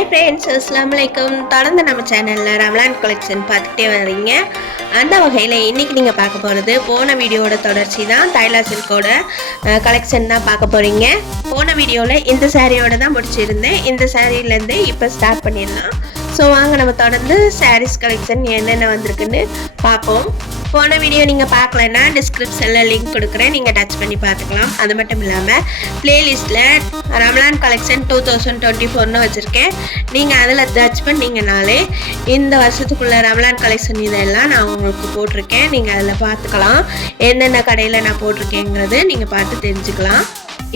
Hi friends, அஸ்ஸலாமு அலைக்கும். தொடர்ந்து நம்ம சேனலில் ரமலான் கலெக்ஷன் பார்த்துக்கிட்டே வரீங்க. அந்த வகையில் இன்றைக்கி நீங்கள் பார்க்க போகிறது போன வீடியோட தொடர்ச்சி தான். தைலா சில்கோட கலெக்ஷன் தான் பார்க்க போகிறீங்க. போன வீடியோவில் இந்த சாரியோட தான் முடிச்சிருந்தேன். இந்த சாரியிலேருந்து இப்போ ஸ்டார்ட் பண்ணிடலாம். ஸோ வாங்க நம்ம தொடர்ந்து சாரீஸ் கலெக்ஷன் என்னென்ன வந்திருக்குன்னு பார்ப்போம். போன வீடியோ நீங்கள் பார்க்கலன்னா டிஸ்கிரிப்ஷனில் லிங்க் கொடுக்குறேன், நீங்கள் டச் பண்ணி பார்த்துக்கலாம். அது மட்டும் இல்லாமல் ப்ளேலிஸ்ட்டில் ரமலான் கலெக்ஷன் 2024ன்னு வச்சுருக்கேன். நீங்கள் அதில் டச் பண்ணிங்கனாலே இந்த வருஷத்துக்குள்ளே ரமலான் கலெக்ஷன் இதெல்லாம் நான் உங்களுக்கு போட்டிருக்கேன். நீங்கள் அதில் பார்த்துக்கலாம். என்னென்ன கடையில் நான் போட்டிருக்கேங்கிறது நீங்கள் பார்த்து தெரிஞ்சுக்கலாம்.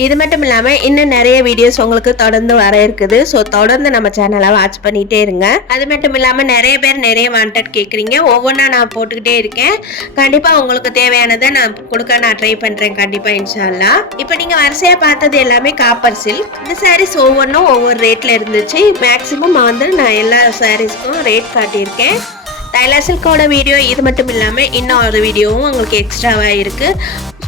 இது மட்டும் இல்லாமல் இன்னும் நிறைய வீடியோஸ் உங்களுக்கு தொடர்ந்து வர இருக்குது. ஸோ தொடர்ந்து நம்ம சேனலை வாட்ச் பண்ணிகிட்டே இருங்க. அது மட்டும் இல்லாமல் நிறைய பேர் நிறைய வாண்டட் கேட்குறீங்க. ஒவ்வொன்றா நான் போட்டுக்கிட்டே இருக்கேன். கண்டிப்பாக உங்களுக்கு தேவையானதை நான் கொடுக்க நான் ட்ரை பண்ணுறேன். கண்டிப்பாக இன்ஷா அல்லாஹ். இப்போ நீங்கள் வரிசையாக பார்த்தது எல்லாமே காப்பர் சில்க். இந்த சாரீஸ் ஒவ்வொன்றும் ஒவ்வொரு ரேட்டில் இருந்துச்சு. மேக்ஸிமம் நான் எல்லா சாரீஸ்க்கும் ரேட் காட்டியிருக்கேன். தைலா சில்கோட வீடியோ இது மட்டும் இல்லாமல் இன்னும் ஒரு வீடியோவும் உங்களுக்கு எக்ஸ்ட்ராவாக இருக்குது.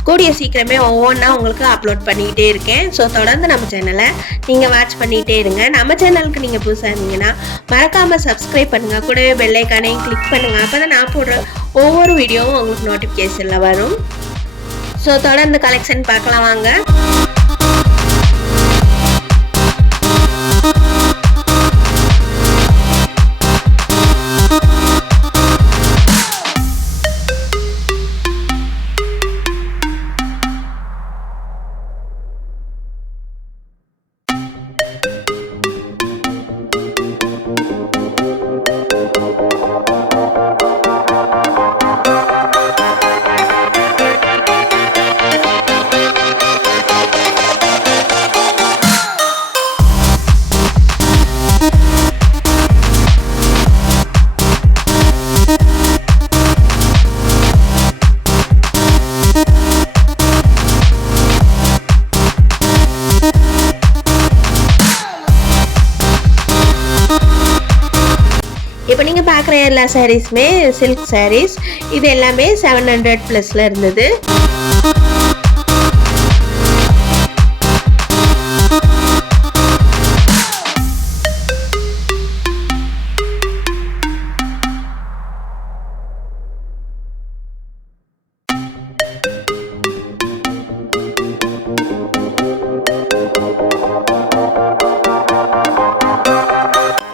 கூடிய சீக்கிரமே ஒவ்வொன்றா உங்களுக்கு அப்லோட் பண்ணிக்கிட்டே இருக்கேன். ஸோ தொடர்ந்து நம்ம சேனலை நீங்கள் வாட்ச் பண்ணிகிட்டே இருங்க. நம்ம சேனலுக்கு நீங்கள் புதுசாக இருந்தீங்கன்னா மறக்காமல் சப்ஸ்கிரைப் பண்ணுங்கள். கூடவே பெல் ஐக்கானையும் கிளிக் பண்ணுங்கள். அப்போ தான் நான் போடுற ஒவ்வொரு வீடியோவும் உங்களுக்கு நோட்டிஃபிகேஷனில் வரும். ஸோ தொடர்ந்து கலெக்ஷன் பார்க்கலாம் வாங்க. இப்போ நீங்கள் பார்க்குற எல்லா சாரீஸுமே சில்க் சாரீஸ். இது எல்லாமே 700+ இருந்தது.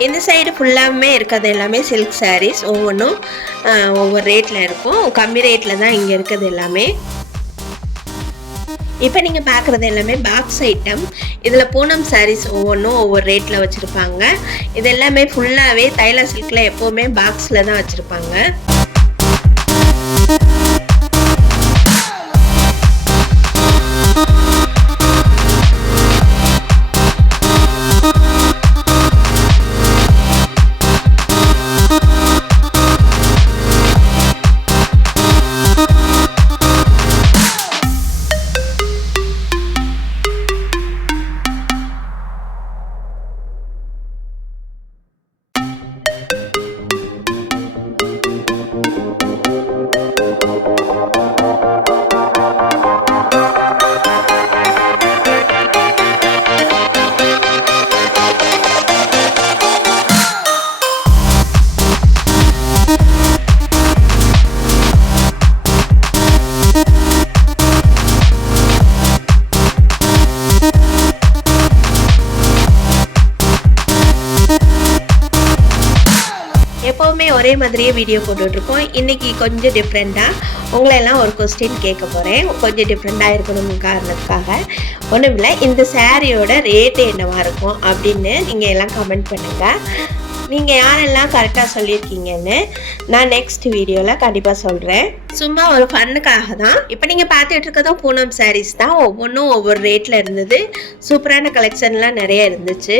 இந்த சைடு ஃபுல்லாமே இருக்கிறது எல்லாமே சில்க் சாரீஸ். ஒவ்வொன்றும் ஒவ்வொரு ரேட்டில் இருக்கும். கம்மி ரேட்டில் தான் இங்கே இருக்கிறது எல்லாமே. இப்போ நீங்கள் பார்க்குறது எல்லாமே பாக்ஸ் ஐட்டம். இதில் பூனம் சாரீஸ் ஒவ்வொன்றும் ஒவ்வொரு ரேட்டில் வச்சுருப்பாங்க. இது எல்லாமே ஃபுல்லாகவே தைலா சில்கில் எப்போவுமே பாக்ஸில் தான் வச்சுருப்பாங்க. எப்போவுமே ஒரே மாதிரியே வீடியோ போட்டுட்ருக்கோம். இன்றைக்கி கொஞ்சம் டிஃப்ரெண்ட்டாக உங்களெல்லாம் ஒரு கொஸ்டின் கேட்க போகிறேன். கொஞ்சம் டிஃப்ரெண்ட்டாக இருக்கணும் காரணத்துக்காக. ஒன்றும் இல்லை, இந்த சாரியோட ரேட்டு என்னவாக இருக்கும் அப்படின்னு நீங்கள் எல்லாம் கமெண்ட் பண்ணுங்கள். நீங்கள் யாரெல்லாம் கரெக்டாக சொல்லியிருக்கீங்கன்னு நான் நெக்ஸ்ட் வீடியோவில் கண்டிப்பாக சொல்கிறேன். சும்மா ஒரு ஃபன்னுக்காக தான். இப்போ நீங்கள் பார்த்துட்டு இருக்கதும் பூனம் சாரீஸ் தான். ஒவ்வொன்றும் ஒவ்வொரு ரேட்டில் இருந்தது. சூப்பரான கலெக்ஷன்லாம் நிறைய இருந்துச்சு.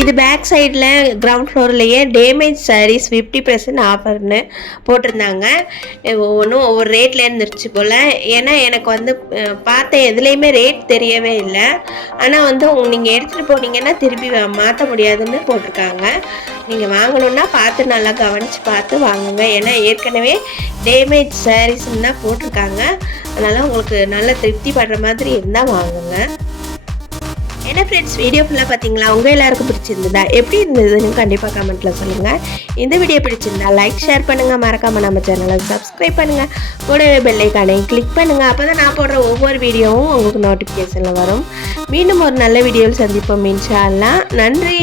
இது பேக் சைடில் கிரவுண்ட் ஃப்ளோர்லேயே டேமேஜ் சாரீஸ் 50% ஆஃபர்னு போட்டிருந்தாங்க. ஒவ்வொன்றும் ஒவ்வொரு ரேட்டில் இருந்துருச்சு போல். ஏன்னா எனக்கு வந்து பார்த்தேன், எதுலேயுமே ரேட் தெரியவே இல்லை. ஆனால் வந்து நீங்கள் எடுத்துகிட்டு போனீங்கன்னா திருப்பி மாற்ற முடியாதுன்னு போட்டிருக்காங்க. நீங்கள் வாங்கணுன்னா பார்த்து நல்லா கவனித்து பார்த்து வாங்குங்க. ஏன்னா ஏற்கனவே டேமேஜ் சாரீஸ்ன்னு தான் போட்டிருக்காங்க. அதனால் உங்களுக்கு நல்ல திருப்தி படுற மாதிரி இருந்தால் வாங்குங்க. என்ன ஃப்ரெண்ட்ஸ், வீடியோ ஃபுல்லாக பார்த்தீங்களா? உங்கள் எல்லாருக்கும் பிடிச்சிருந்ததா? எப்படி இருந்ததுன்னு கண்டிப்பாக கமெண்ட்டில் சொல்லுங்கள். இந்த வீடியோ பிடிச்சிருந்தா லைக், ஷேர் பண்ணுங்கள். மறக்காமல் நம்ம சேனலை சப்ஸ்கிரைப் பண்ணுங்கள். கூடவே பெல் ஐகானையும் கிளிக் பண்ணுங்கள். அப்போ தான் நான் போடுற ஒவ்வொரு வீடியோவும் உங்களுக்கு நோட்டிஃபிகேஷனில் வரும். மீண்டும் ஒரு நல்ல வீடியோவில் சந்திப்போம் இன்ஷா அல்லாஹ். நன்றி.